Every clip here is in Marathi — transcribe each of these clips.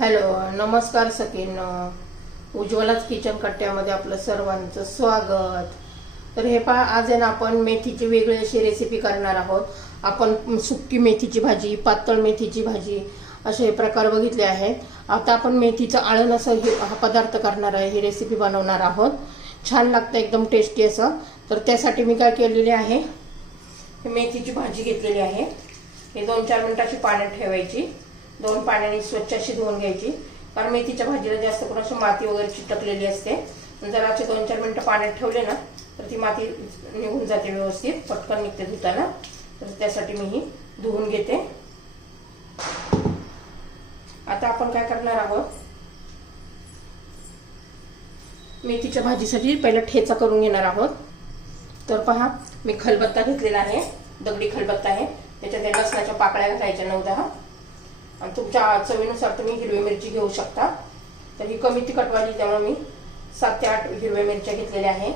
हॅलो नमस्कार सकीन उज्ज्वलाच किचन कट्ट्यामध्ये आपलं सर्वांचं स्वागत. तर हे पहा आज आहे ना आपण मेथीची वेगळी अशी रेसिपी करणार आहोत. आपण सुकी मेथीची भाजी पातळ मेथीची भाजी असे हे प्रकार बघितले आहेत. आता आपण मेथीचं आळण असं हे हा पदार्थ करणार आहे ही रेसिपी बनवणार आहोत. छान लागतं एकदम टेस्टी असं. तर त्यासाठी मी काय केलेले आहे हे मेथीची भाजी घेतलेली आहे. हे दोन चार मिनिटाची पाण्यात ठेवायची. दोन पाण्याने स्वच्छ अशी धुवून घ्यायची. कारण मेथीच्या भाजीला जास्त करून अशी माती वगैरे चिटकलेली असते. जर असे दोन चार मिनिटं पाण्यात ठेवले ना तर ती माती निघून जाते व्यवस्थित. पटकन निघते धुताना. तर त्यासाठी मी ही धुवून घेते. आता आपण काय करणार आहोत? मेथीच्या भाजीसाठी पहिला ठेचा करून घेणार आहोत. तर पहा मी खलबत्ता घेतलेला आहे. दगडी खलबत्ता आहे. त्याच्यात त्या लसणाच्या पाकळ्या घालायच्या नऊ दहा. आणि तुमच्या चवीनुसार तुम्ही हिरवी मिरची घेऊ शकता. तर ही कमी तिखटवाली त्यामुळे मी सात ते आठ हिरव्या मिरच्या घेतलेल्या आहे.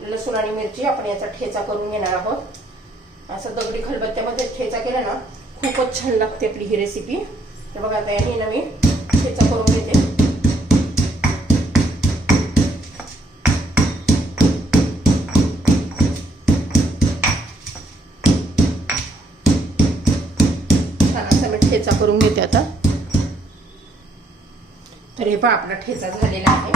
लसूण आणि मिरची आपण याचा ठेचा करून घेणार आहोत. असं दगडी खलबत्त्यामध्ये ठेचा केला ना खूपच छान लागते आपली ही रेसिपी तर बघा आता याने ना मी ठेचा करून घेते छान असा मी ठेचा करून घेते आता. तर हे पहा आपला ठेचा झालेला आहे.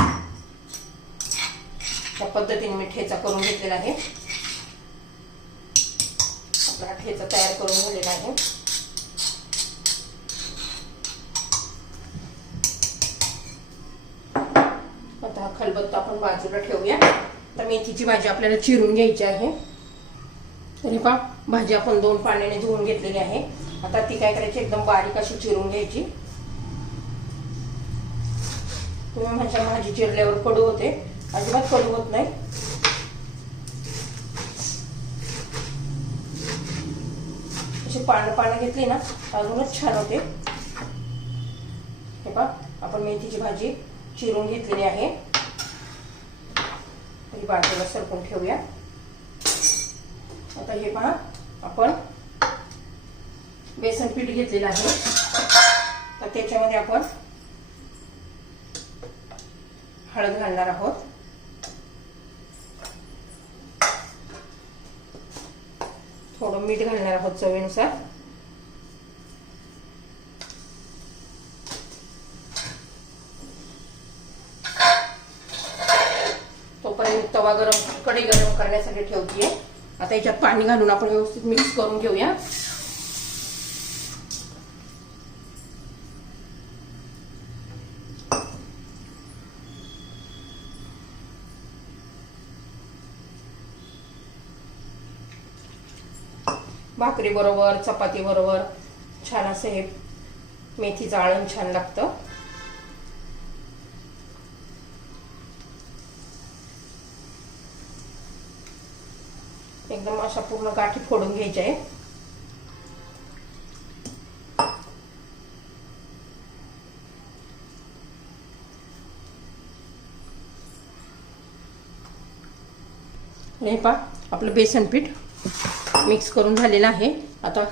त्या पद्धतीने मी ठेचा करून घेतलेला आहे. आपला ठेचा तयार करून झालेला आहे. आता हा खलबत्ता आपण बाजूला ठेवूया. आता मेथीची भाजी आपल्याला चिरून घ्यायची आहे. तरी पहा भाजी आपण दोन पाण्याने धुवून घेतलेली आहे. आता ती काय करायची? एकदम बारीक अशी चिरून घ्यायची. तुम्ही माझ्या भाजी चिरल्यावर कडू होते. अजिबात कडू होत नाही. अशी पानं पानं घेतली ना अजूनच छान होते. हे पहा आपण मेथीची भाजी चिरून घेतलेली आहे. ही बाजूला सरकून ठेवूया. आता हे पहा आपण बेसन पीठ घेतलेलं आहे. तर त्याच्यामध्ये आपण हळद घालणार आहोत. थोडं मीठ घालणार आहोत चवीनुसार. तोपर्यंत तवा गरम कढई गरम करण्यासाठी ठेवतीये. आता याच्यात पाणी घालून आपण व्यवस्थित मिक्स करून घेऊया. भाकरी बरोबर चपाती बरोबर छान असं हे मेथीचं आळण छान लागतं. एकदम अशा पूर्ण गाठी फोडून घ्यायच्या आहे हे पा आपलं बेसन पीठ. मिक्स करून झालेला आहे. आता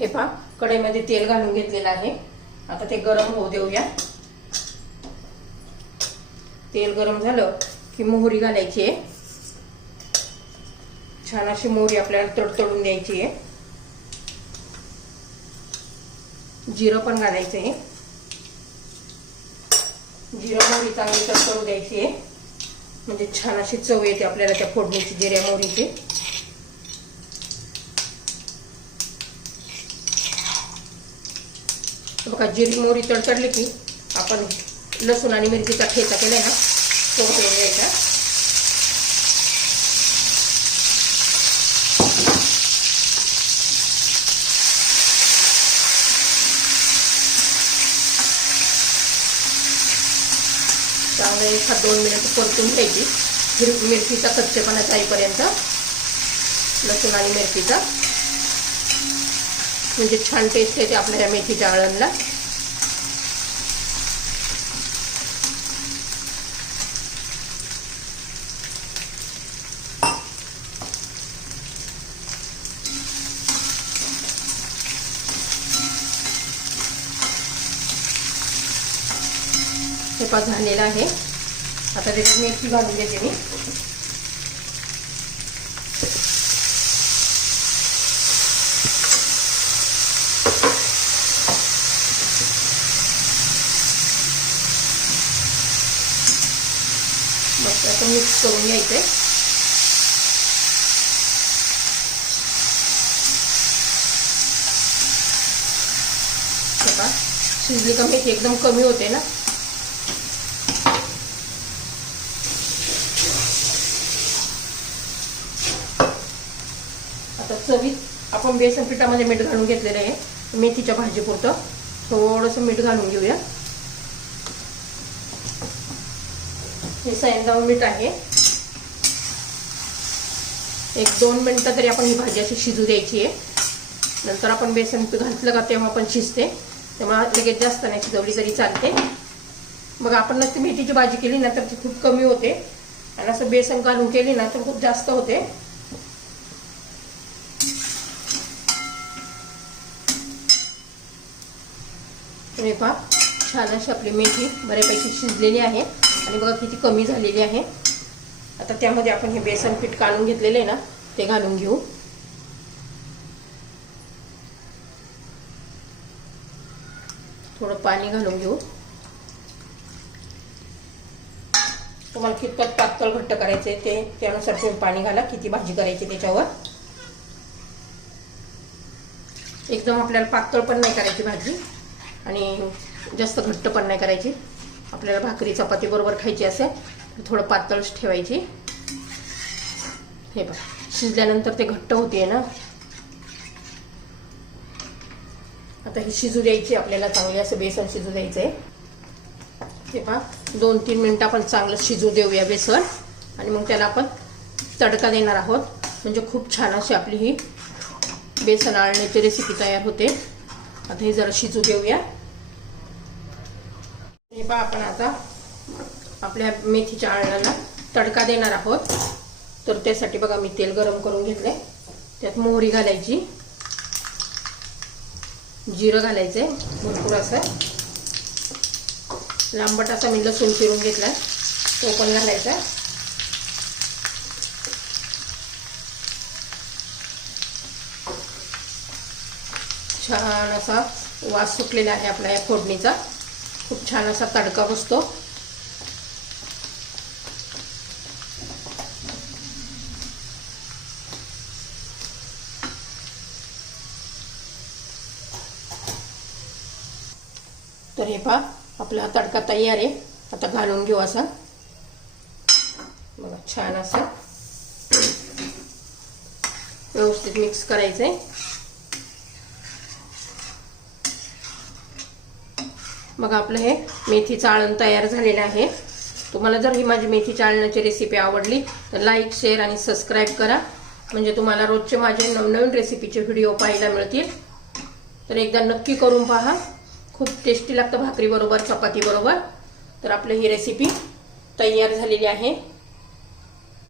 हे पहा कढईमध्ये तेल घालून घेतलेलं आहे. आता ते गरम होऊ देऊया. तेल गरम झालं की मोहरी घालायची आहे. छान अशी मोहरी आपल्याला तडतडून द्यायची आहे. जिरं पण घालायचं आहे. जिरं मोहरी चांगली तडतडू द्यायची आहे. म्हणजे छान अशी चव येते आपल्याला त्या फोडणीची जिऱ्या मोहरीची. बघा जिरी मोहरी तडतडली की आपण लसूण आणि मिरचीचा ठेचा केलाय ना तो करून घ्यायचा त्यामुळे एखाद दोन मिनिट परतून घ्यायची. हिरवी मिरचीचा कच्चेपणा जाईपर्यंत लसूण आणि मिरचीचा. म्हणजे छान टेस्ट येते आपल्या या मेथीच्या आळणला स्वयंपाक झालेला आहे. आता त्याच्यात मेथी घालून घेते मी. मस्त आता मिक्स करून घ्यायचंय. शिजली का मेथी एकदम कमी होते ना? चवीत आपण बेसन पिठामध्ये मीठ घालून घेतलेलं आहे. मेथीच्या भाजीपुरतं. थोडंसं मीठ घालून घेऊया. हे सैंदाव मीठ आहे. एक दोन मिनटं तरी आपण ही भाजी अशी शिजू द्यायची आहे. नंतर आपण बेसन पीठ घातलं का तेव्हा पण शिजते. तेव्हा लगेच जास्त नाही शिजवली तरी चालते. मग आपण नसते मेथीची भाजी केली ना तर ती खूप कमी होते. आणि असं बेसन घालून केली ना तर खूप जास्त होते. तुम्ही पहा. छान अशी आपली मेथी बऱ्यापैकी शिजलेली आहे. आणि बघा किती कमी झालेली आहे. आता त्यामध्ये आपण हे बेसन पीठ काढून घेतलेलं आहे ना ते घालून घेऊ. थोडं पाणी घालून घेऊ. तुम्हाला कितपत पातळ घट्ट करायचे ते त्यानुसार तुम्ही पाणी घाला किती भाजी करायची त्याच्यावर. एकदम आपल्याला पातळ पण नाही करायची भाजी. आणि जास्त घट्ट पण नाही करायची. आपल्याला भाकरी चपाती बरोबर खायची असेल तर थोडं पातळच ठेवायची. हे बघ शिजल्यानंतर ते घट्ट होते ना? आता ही शिजू द्यायची आपल्याला चांगली असं बेसन शिजू द्यायचं. आहे हे पहा दोन तीन मिनटं आपण चांगलं शिजू देऊया बेसन. आणि मग त्याला आपण तडका देणार आहोत. म्हणजे खूप छान अशी आपली ही बेसन आळण्याची रेसिपी तयार होते. आता हे जरा शिजू देऊया. हे पहा आपण आता आपल्या मेथीच्या आळणाला तडका देणार आहोत. तर त्यासाठी बघा मी तेल गरम करून घेतलंय. त्यात मोहरी घालायची. जिरं घालायचंय भरपूर असं. लांबट असा मी लसूण चिरून घेतलाय. तो पण घालायचा. छान असा वास सुटलेला आहे आपला या फोडणीचा. खूप छान असा तडका बसतो. तर हे पहा आपला तडका तयार आहे. आता घालून घेऊ असा. बघा छान असं. व्यवस्थित मिक्स करायचं आहे मग आपलं हे मेथी चाळण तयार झालेलं आहे. तुम्हाला जर ही माझी मेथी चाळण्याची रेसिपी आवडली तर लाईक शेअर आणि सबस्क्राईब करा. म्हणजे तुम्हाला रोजचे माझे नवनवीन रेसिपीचे व्हिडिओ पाहायला मिळतील. तर एकदा नक्की करून पहा. खूप टेस्टी लागतं भाकरीबरोबर चपातीबरोबर तर आपली ही रेसिपी तयार झालेली आहे.